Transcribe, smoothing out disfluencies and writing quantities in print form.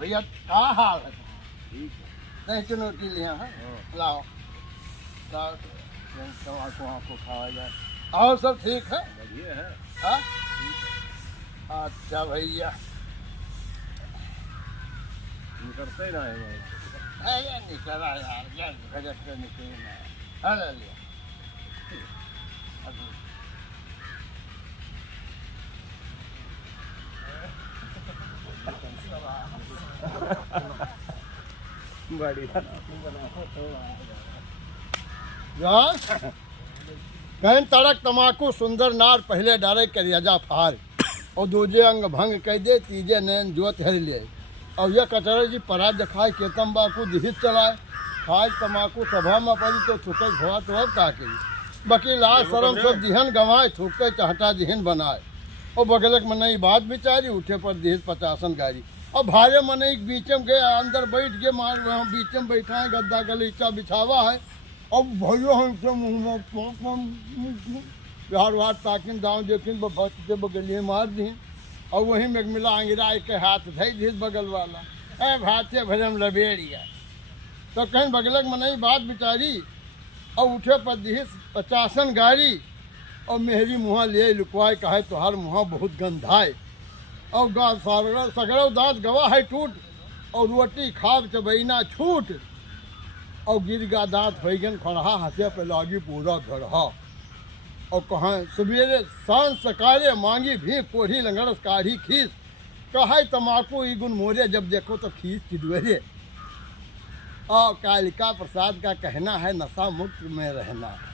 भैया क्या हाल है? ठीक है। नहीं चुनौती लिया है, हाँ। लाओ लाओ को खावा जाए। और सब ठीक है? बढ़िया है। हाँ अच्छा भैया निकलते ना है है या निकला यार, क्या गजब से निकलना है। हाँ ले लिया। बढ़िया। कहन तड़क तमाकू सुंदर नार पहले डारे करियाजा फार और दूजे अंग भंग कह दे तीजे नैन जोत हर ले और यह कचरे जी परा दिखाए के तम्बाकू दिहित चलाए खाए तमाकू सभा में पड़ी तो थुके धोआ तो अब का करी बकी लाश शर्म सब दिहन गंवाए थूके चाहता दिहन बनाए और बगलक मनई बात बिचारी उठे पर दिहित 50 गाड़ी और भारे मनई बीचम के अंदर बैठ के मार वहाँ बीचम बैठा है गद्दा गलीचा बिछावा है अब भैया हमसे मुँह में बिहार वार ताकिन दाव देखिन बस के बगलिए मार दी और वहीं में मिला अंगिरा के हाथ धई दी बगल वाला ए भाते भजम लबेड़िया तो कहीं बगलक मनई बात बिचारी और उठे पर दी 50 गाड़ी और मेहरी मुँह ले लुकवाए कहे तोहार मुँह बहुत गंधाए और सगड़ो दांत गवा है टूट और रोटी खाब चबैना छूट और गिर गा दांत फैगन खड़हा हंसे पे लागी पूरा गढ़ा और कहाँ सवेरे सांझ सकारे मांगी भी कोढ़ी लंगड़स काढ़ी खीस कहे तमाकू ई गुन मोरे जब देखो तो खीस चिदवरे और कालिका प्रसाद का कहना है नशा मुक्त में रहना है।